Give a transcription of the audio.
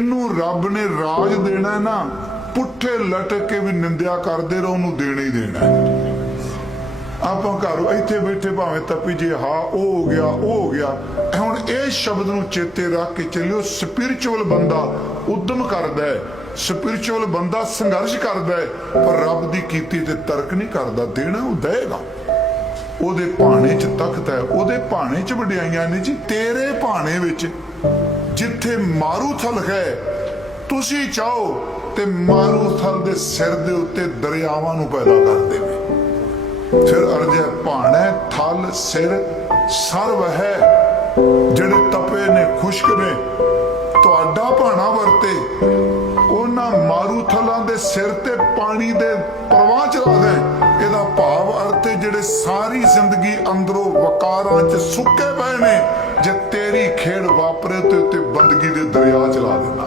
ਇਹਨੂੰ ਰੱਬ ਨੇ ਰਾਜ ਦੇਣਾ ਹੈ ਨਾ, ਪੁੱਠੇ ਲਟਕ ਕੇ ਵੀ ਨਿੰਦਿਆ ਕਰਦੇ ਰਹੋ, ਉਹਨੂੰ ਦੇਣਾ ਹੀ ਦੇਣਾ ਆਪਾਂ ਘਰ ਇੱਥੇ ਬੈਠੇ ਭਾਵੇਂ ਤਪੀ ਜੇ, ਹਾਂ, ਉਹ ਹੋ ਗਿਆ, ਉਹ ਹੋ ਗਿਆ। ਹੁਣ ਇਹ ਸ਼ਬਦ ਨੂੰ ਚੇਤੇ ਰੱਖ ਕੇ ਚੱਲਿਓ ਸਪਿਰਚੁਅਲ ਬੰਦਾ ਉਦਮ ਕਰਦਾ ਹੈ। ਸਪਿਰਚੁਅਲ ਬੰਦਾ ਸੰਘਰਸ਼ ਕਰਦਾ ਹੈ, ਪਰ ਰੱਬ ਦੀ ਕੀਤੀ ਤੇ ਤਰਕ ਨਹੀਂ ਕਰਦਾ, ਦੇਣਾ ਉਹ ਦੇਗਾ। ਉਹਦੇ ਭਾਣੇ 'ਚ ਤਖਤ ਹੈ, ਉਹਦੇ ਭਾਣੇ 'ਚ ਵਡਿਆਈਆਂ ਨੇ ਜੀ, ਤੇਰੇ ਭਾਣੇ ਵਿੱਚ। ਜਿੱਥੇ ਮਾਰੂਥਲ ਹੈ, ਤੁਸੀਂ ਚਾਹੋ ਤੇ ਮਾਰੂਥਲ ਦੇ ਸਿਰ ਦੇ ਉੱਤੇ ਦਰਿਆਵਾਂ ਨੂੰ ਪੈਦਾ ਕਰ ਦੇਵੇ। ਫਿਰ ਅਰਜੈ ਭਾਣਾ ਥਲ, ਸਿਰ, ਸਰਵ ਹੈ। ਜਿਹੜੇ ਤਪੇ ਨੇ, ਖੁਸ਼ਕ ਨੇ, ਤੁਹਾਡਾ ਭਾਣਾ ਵਰਤੇ। ਉਹਨਾਂ ਮਾਰੂਥਲਾਂ ਦੇ ਸਿਰ ਤੇ ਪਾਣੀ ਦੇ ਪ੍ਰਵਾਹ ਚਲਾ ਦੇ। ਇਹਦਾ ਭਾਵ ਅਰਥ ਜਿਹੜੇ ਸਾਰੀ ਜ਼ਿੰਦਗੀ ਅੰਦਰੋਂ ਵਕਾਰਾਂ 'ਚ ਸੁੱਕੇ ਪਏ ਨੇ, ਜੇ ਤੇਰੀ ਖੇਡ ਵਾਪਰੇ ਤੇ ਉੱਤੇ ਬੰਦਗੀ ਦੇ ਦਰਿਆ ਚਲਾ ਦੇਣਾ